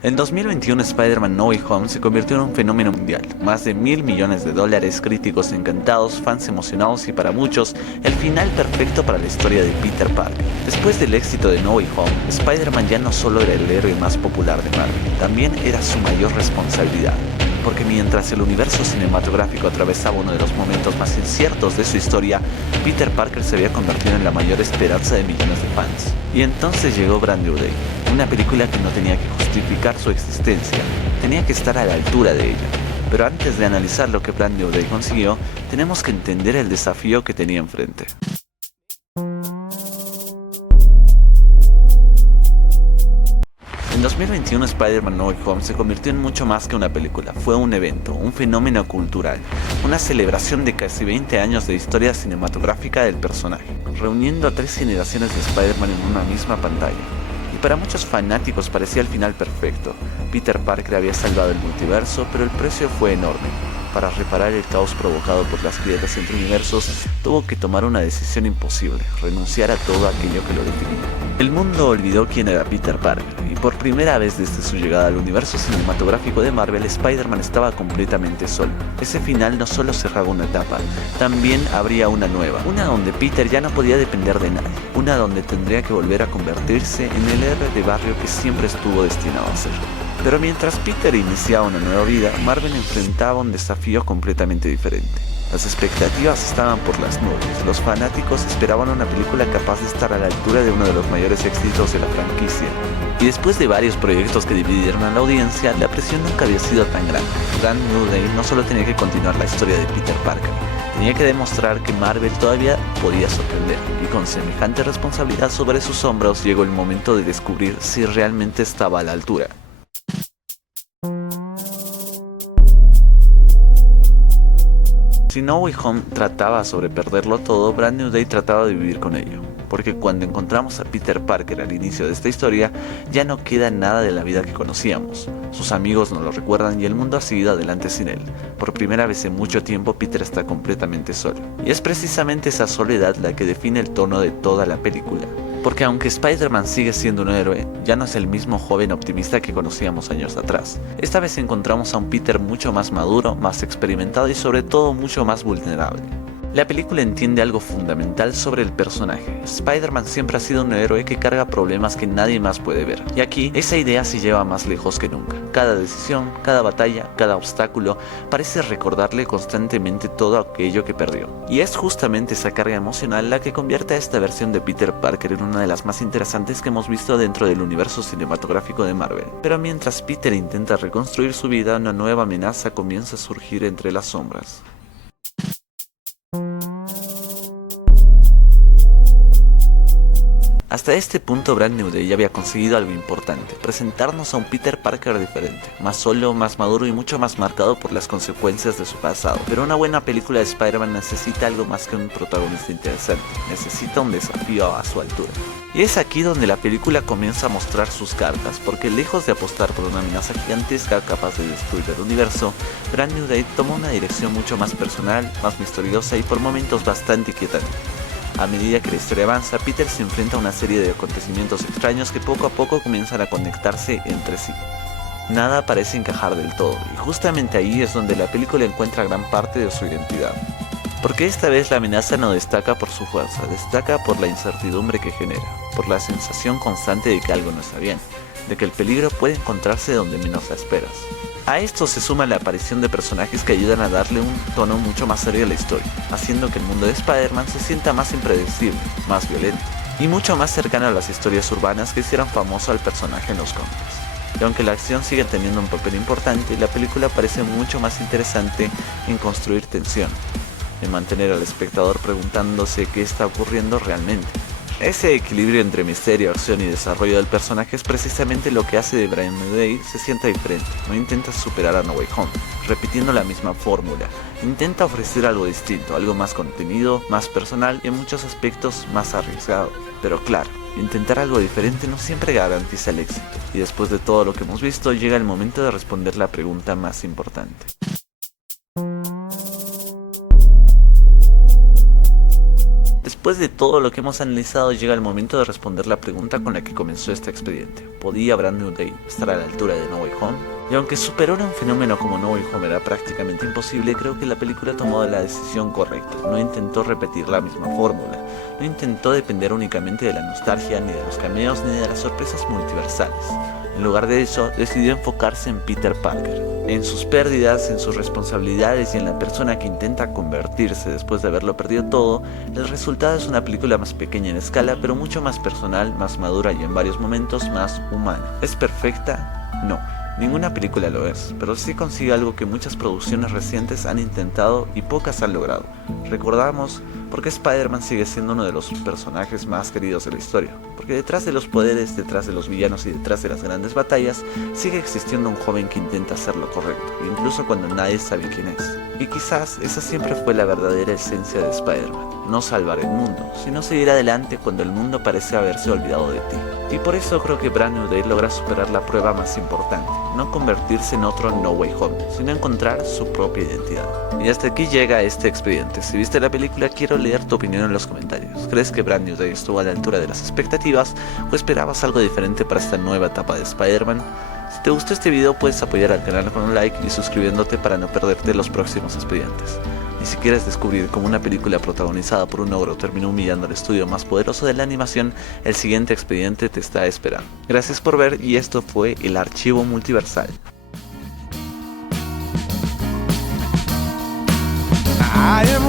En 2021 Spider-Man No Way Home se convirtió en un fenómeno mundial. Más de $1.000 millones, críticos encantados, fans emocionados y para muchos, el final perfecto para la historia de Peter Parker. Después del éxito de No Way Home, Spider-Man ya no solo era el héroe más popular de Marvel, también era su mayor responsabilidad. Porque mientras el universo cinematográfico atravesaba uno de los momentos más inciertos de su historia, Peter Parker se había convertido en la mayor esperanza de millones de fans. Y entonces llegó Brand New Day, una película que no tenía que justificar su existencia, tenía que estar a la altura de ella. Pero antes de analizar lo que Brand New Day consiguió, tenemos que entender el desafío que tenía enfrente. En 2021 Spider-Man No Way Home se convirtió en mucho más que una película, fue un evento, un fenómeno cultural, una celebración de casi 20 años de historia cinematográfica del personaje, reuniendo a 3 generaciones de Spider-Man en una misma pantalla. Y para muchos fanáticos parecía el final perfecto. Peter Parker había salvado el multiverso, pero el precio fue enorme. Para reparar el caos provocado por las grietas entre universos, tuvo que tomar una decisión imposible, renunciar a todo aquello que lo definía. El mundo olvidó quién era Peter Parker, y por primera vez desde su llegada al universo cinematográfico de Marvel, Spider-Man estaba completamente solo. Ese final no solo cerraba una etapa, también abría una nueva, una donde Peter ya no podía depender de nadie, una donde tendría que volver a convertirse en el héroe de barrio que siempre estuvo destinado a ser. Pero mientras Peter iniciaba una nueva vida, Marvel enfrentaba un desafío completamente diferente. Las expectativas estaban por las nubes, los fanáticos esperaban una película capaz de estar a la altura de uno de los mayores éxitos de la franquicia. Y después de varios proyectos que dividieron a la audiencia, la presión nunca había sido tan grande. Brand New Day no solo tenía que continuar la historia de Peter Parker, tenía que demostrar que Marvel todavía podía sorprender, y con semejante responsabilidad sobre sus hombros llegó el momento de descubrir si realmente estaba a la altura. Si No Way Home trataba sobre perderlo todo, Brand New Day trataba de vivir con ello. Porque cuando encontramos a Peter Parker al inicio de esta historia, ya no queda nada de la vida que conocíamos. Sus amigos no lo recuerdan y el mundo ha seguido adelante sin él. Por primera vez en mucho tiempo, Peter está completamente solo. Y es precisamente esa soledad la que define el tono de toda la película. Porque aunque Spider-Man sigue siendo un héroe, ya no es el mismo joven optimista que conocíamos años atrás. Esta vez encontramos a un Peter mucho más maduro, más experimentado y sobre todo mucho más vulnerable. La película entiende algo fundamental sobre el personaje. Spider-Man siempre ha sido un héroe que carga problemas que nadie más puede ver. Y aquí, esa idea se lleva más lejos que nunca. Cada decisión, cada batalla, cada obstáculo parece recordarle constantemente todo aquello que perdió. Y es justamente esa carga emocional la que convierte a esta versión de Peter Parker en una de las más interesantes que hemos visto dentro del universo cinematográfico de Marvel. Pero mientras Peter intenta reconstruir su vida, una nueva amenaza comienza a surgir entre las sombras. Hasta este punto Brand New Day ya había conseguido algo importante, presentarnos a un Peter Parker diferente, más solo, más maduro y mucho más marcado por las consecuencias de su pasado. Pero una buena película de Spider-Man necesita algo más que un protagonista interesante, necesita un desafío a su altura. Y es aquí donde la película comienza a mostrar sus cartas, porque lejos de apostar por una amenaza gigantesca capaz de destruir el universo, Brand New Day toma una dirección mucho más personal, más misteriosa y por momentos bastante inquietante. A medida que la historia avanza, Peter se enfrenta a una serie de acontecimientos extraños que poco a poco comienzan a conectarse entre sí. Nada parece encajar del todo, y justamente ahí es donde la película encuentra gran parte de su identidad. Porque esta vez la amenaza no destaca por su fuerza, destaca por la incertidumbre que genera, por la sensación constante de que algo no está bien, de que el peligro puede encontrarse donde menos la esperas. A esto se suma la aparición de personajes que ayudan a darle un tono mucho más serio a la historia, haciendo que el mundo de Spider-Man se sienta más impredecible, más violento, y mucho más cercano a las historias urbanas que hicieron famoso al personaje en los cómics. Y aunque la acción sigue teniendo un papel importante, la película parece mucho más interesante en construir tensión, en mantener al espectador preguntándose qué está ocurriendo realmente. Ese equilibrio entre misterio, acción y desarrollo del personaje es precisamente lo que hace de Brand New Day se sienta diferente. No intenta superar a No Way Home, repitiendo la misma fórmula. Intenta ofrecer algo distinto, algo más contenido, más personal y en muchos aspectos más arriesgado. Pero claro, intentar algo diferente no siempre garantiza el éxito. Y después de todo lo que hemos visto, llega el momento de responder la pregunta más importante. Después de todo lo que hemos analizado, llega el momento de responder la pregunta con la que comenzó este expediente. ¿Podía Brand New Day estar a la altura de No Way Home? Y aunque superar un fenómeno como No Way Home era prácticamente imposible, creo que la película tomó la decisión correcta. No intentó repetir la misma fórmula, no intentó depender únicamente de la nostalgia, ni de los cameos, ni de las sorpresas multiversales. En lugar de eso, decidió enfocarse en Peter Parker, en sus pérdidas, en sus responsabilidades y en la persona que intenta convertirse después de haberlo perdido todo. El resultado es una película más pequeña en escala, pero mucho más personal, más madura y en varios momentos más humana. ¿Es perfecta? No. Ninguna película lo es, pero sí consigue algo que muchas producciones recientes han intentado y pocas han logrado. Recordamos por qué Spider-Man sigue siendo uno de los personajes más queridos de la historia, porque detrás de los poderes, detrás de los villanos y detrás de las grandes batallas, sigue existiendo un joven que intenta hacer lo correcto, incluso cuando nadie sabe quién es. Y quizás esa siempre fue la verdadera esencia de Spider-Man, no salvar el mundo, sino seguir adelante cuando el mundo parece haberse olvidado de ti. Y por eso creo que Brand New Day logra superar la prueba más importante, no convertirse en otro No Way Home, sino encontrar su propia identidad. Y hasta aquí llega este expediente. Si viste la película, quiero leer tu opinión en los comentarios. ¿Crees que Brand New Day estuvo a la altura de las expectativas o esperabas algo diferente para esta nueva etapa de Spider-Man? Si te gustó este video, puedes apoyar al canal con un like y suscribiéndote para no perderte los próximos expedientes. Y si quieres descubrir cómo una película protagonizada por un ogro terminó humillando al estudio más poderoso de la animación, el siguiente expediente te está esperando. Gracias por ver y esto fue El Archivo Multiversal. I am